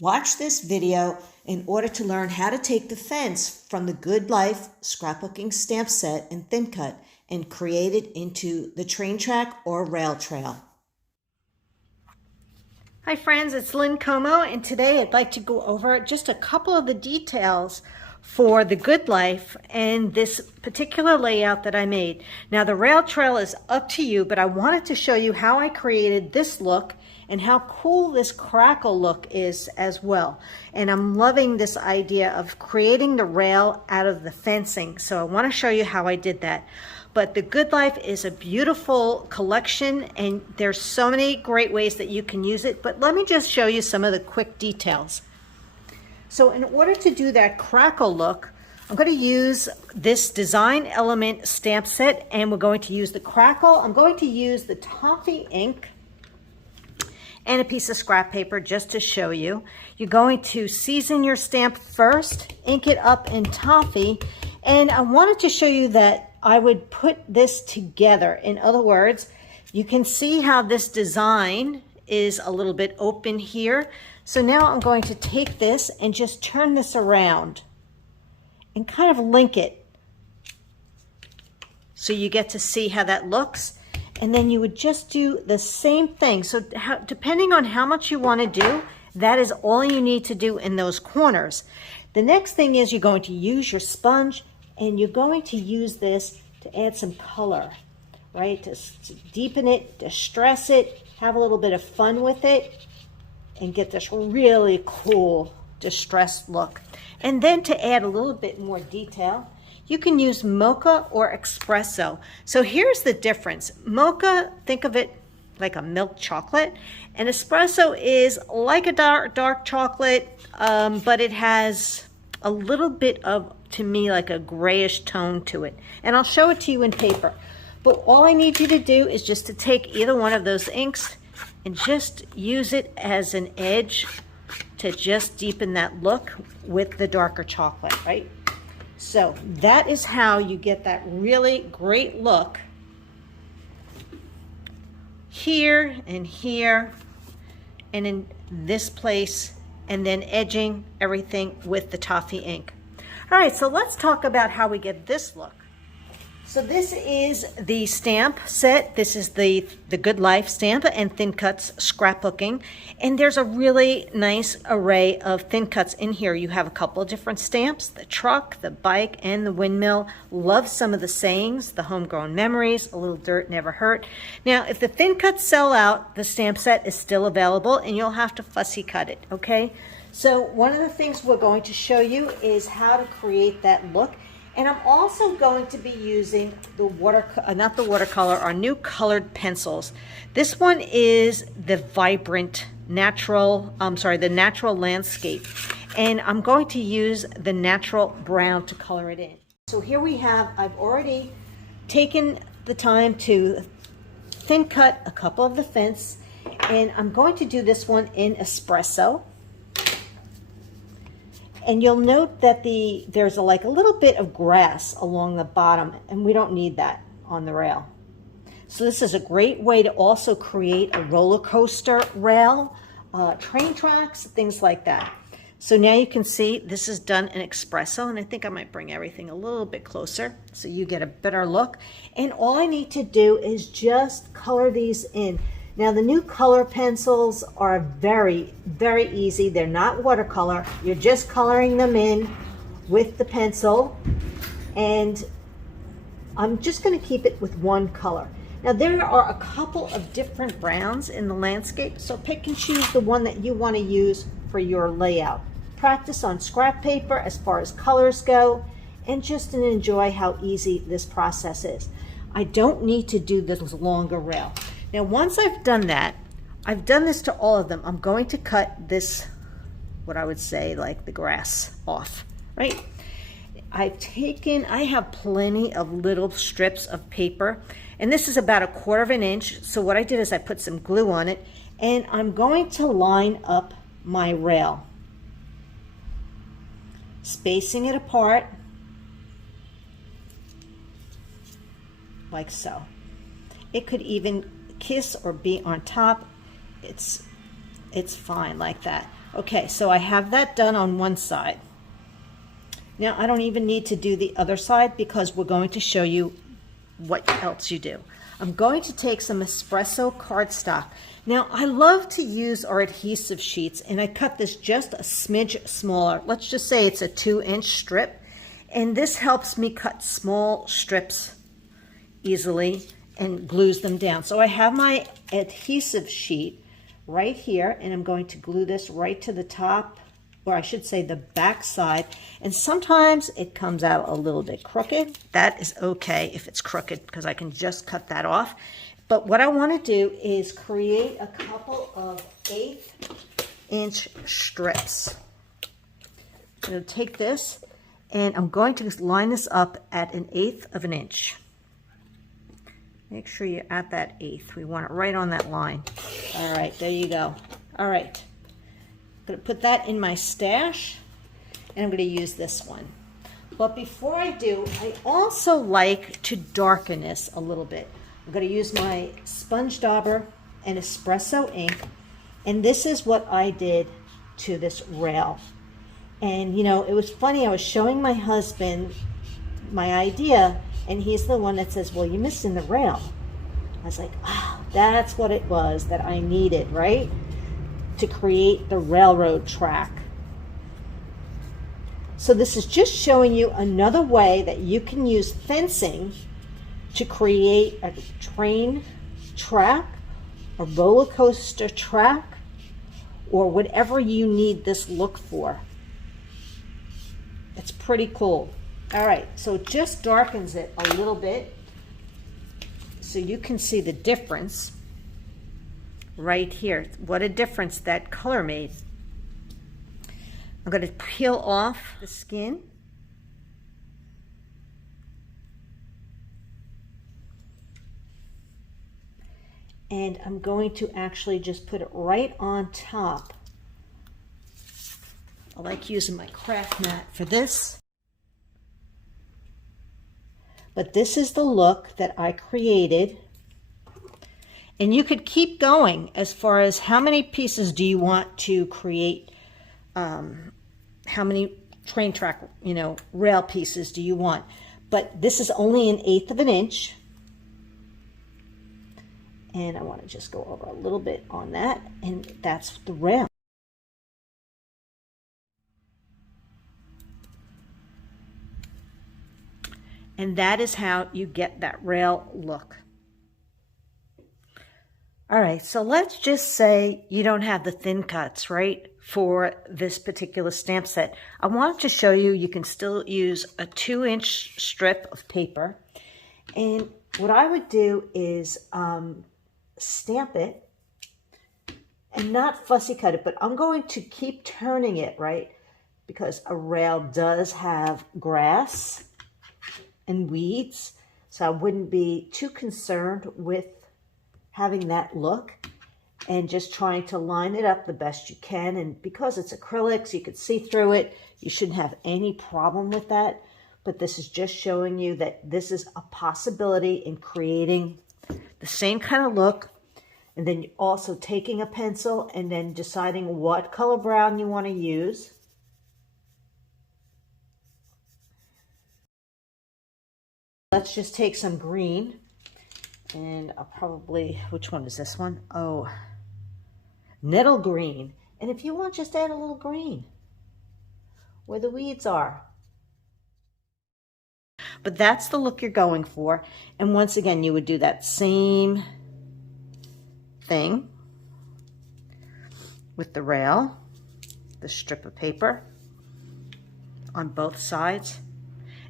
Watch this video in order to learn how to take the fence from the Good Life Scrapbooking stamp set and thin cut and create it into the train track or rail trail. Hi friends, it's Lynn Como, and today I'd like to go over just a couple of the details for the Good Life and this particular layout that I made. Now the rail trail is up to you, but I wanted to show you how I created this look and how cool this crackle look is as well. And I'm loving this idea of creating the rail out of the fencing. So I want to show you how I did that. But the Good Life is a beautiful collection and there's so many great ways that you can use it. But let me just show you some of the quick details. So in order to do that crackle look, I'm going to use this design element stamp set and we're going to use the crackle. I'm going to use the toffee ink and a piece of scrap paper just to show you. You're going to season your stamp first, ink it up in toffee, and I wanted to show you that I would put this together. In other words, you can see how this design is a little bit open here. So now I'm going to take this and just turn this around and kind of link it so you get to see how that looks. And then you would just do the same thing. So depending on how much you want to do, that is all you need to do in those corners. The next thing is you're going to use your sponge and you're going to use this to add some color, right? To deepen it, to stress it, have a little bit of fun with it, and get this really cool distressed look. And then to add a little bit more detail, you can use mocha or espresso. So here's the difference. Mocha, think of it like a milk chocolate, and espresso is like a dark chocolate, but it has a little bit of, to me, like a grayish tone to it. And I'll show it to you in paper. But all I need you to do is just to take either one of those inks and just use it as an edge to just deepen that look with the darker chocolate, right? So that is how you get that really great look here and here and in this place, and then edging everything with the toffee ink. All right, so let's talk about how we get this look. So this is the stamp set. This is the Good Life stamp and thin cuts scrapbooking. And there's a really nice array of thin cuts in here. You have a couple of different stamps, the truck, the bike, and the windmill. Love some of the sayings, the homegrown memories, a little dirt never hurt. Now, if the thin cuts sell out, the stamp set is still available and you'll have to fussy cut it, okay? So one of the things we're going to show you is how to create that look. And I'm also going to be using the not the watercolor, our new colored pencils. This one is the vibrant natural, the natural landscape. And I'm going to use the natural brown to color it in. So here we have, I've already taken the time to thin cut a couple of the fence, and I'm going to do this one in espresso. And you'll note that there's like a little bit of grass along the bottom, and we don't need that on the rail. So this is a great way to also create a roller coaster rail, train tracks, things like that. So now you can see this is done in espresso, and I think I might bring everything a little bit closer so you get a better look. And all I need to do is just color these in. Now the new color pencils are very, very easy. They're not watercolor. You're just coloring them in with the pencil, and I'm just going to keep it with one color. Now there are a couple of different browns in the landscape, so pick and choose the one that you want to use for your layout. Practice on scrap paper as far as colors go, and just enjoy how easy this process is. I don't need to do this longer rail. Now, once I've done that, I've done this to all of them. I'm going to cut this, what I would say, like the grass off, right? I have plenty of little strips of paper, and this is about 1/4 of an inch. So what I did is I put some glue on it, and I'm going to line up my rail, spacing it apart like so. It could even kiss or be on top. It's fine like that. Okay, so I have that done on one side. Now I don't even need to do the other side because we're going to show you what else you do. I'm going to take some espresso cardstock. Now I love to use our adhesive sheets, and I cut this just a smidge smaller. Let's just say it's a 2-inch strip, and this helps me cut small strips easily and glues them down. So I have my adhesive sheet right here, and I'm going to glue this right to the top, or I should say the back side. And sometimes it comes out a little bit crooked. That is okay if it's crooked because I can just cut that off. But what I want to do is create a couple of 1/8-inch strips. I'm going to take this and I'm going to line this up at 1/8 of an inch. Make sure you're at that 1/8. We want it right on that line. All right, there you go. All right. I'm going to put that in my stash, and I'm going to use this one. But before I do, I also like to darken this a little bit. I'm going to use my sponge dauber and espresso ink, and this is what I did to this rail. And you know, it was funny, I was showing my husband my idea, and he's the one that says, well, you're missing the rail. I was like, oh, that's what it was that I needed, right? To create the railroad track. So this is just showing you another way that you can use fencing to create a train track, a roller coaster track, or whatever you need this look for. It's pretty cool. All right, so it just darkens it a little bit so you can see the difference right here. What a difference that color made. I'm going to peel off the skin. And I'm going to actually just put it right on top. I like using my craft mat for this. But this is the look that I created. And you could keep going as far as how many pieces do you want to create, how many train track, rail pieces do you want. But this is only 1/8 of an inch. And I want to just go over a little bit on that, and that's the rail. And that is how you get that rail look. All right, so let's just say you don't have the thin cuts, right, for this particular stamp set. I wanted to show you, you can still use a 2-inch strip of paper. And what I would do is stamp it and not fussy cut it, but I'm going to keep turning it, right, because a rail does have grass and weeds, so I wouldn't be too concerned with having that look, and just trying to line it up the best you can. And because it's acrylics, you could see through it, you shouldn't have any problem with that. But this is just showing you that this is a possibility in creating the same kind of look. And then also taking a pencil and then deciding what color brown you want to use. Let's just take some green, and I'll probably, which one is this one? Oh, nettle green. And if you want, just add a little green where the weeds are. But that's the look you're going for. And once again, you would do that same thing with the rail, the strip of paper on both sides.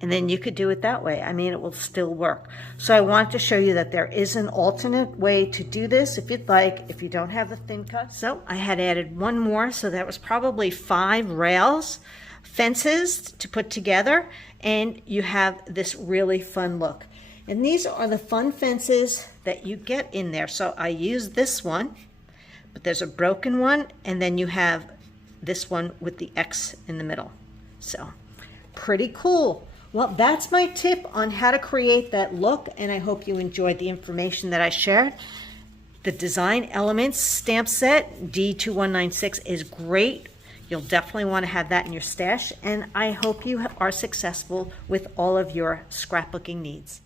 And then you could do it that way. I mean, it will still work. So I want to show you that there is an alternate way to do this if you'd like, if you don't have the thin cut. So I had added one more, so that was probably 5 rails, fences to put together, and you have this really fun look. And these are the fun fences that you get in there. So I used this one, but there's a broken one, and then you have this one with the X in the middle. So pretty cool. Well, that's my tip on how to create that look, and I hope you enjoyed the information that I shared. The Design Elements stamp set D2196 is great You'll definitely want to have that in your stash, and I hope you are successful with all of your scrapbooking needs.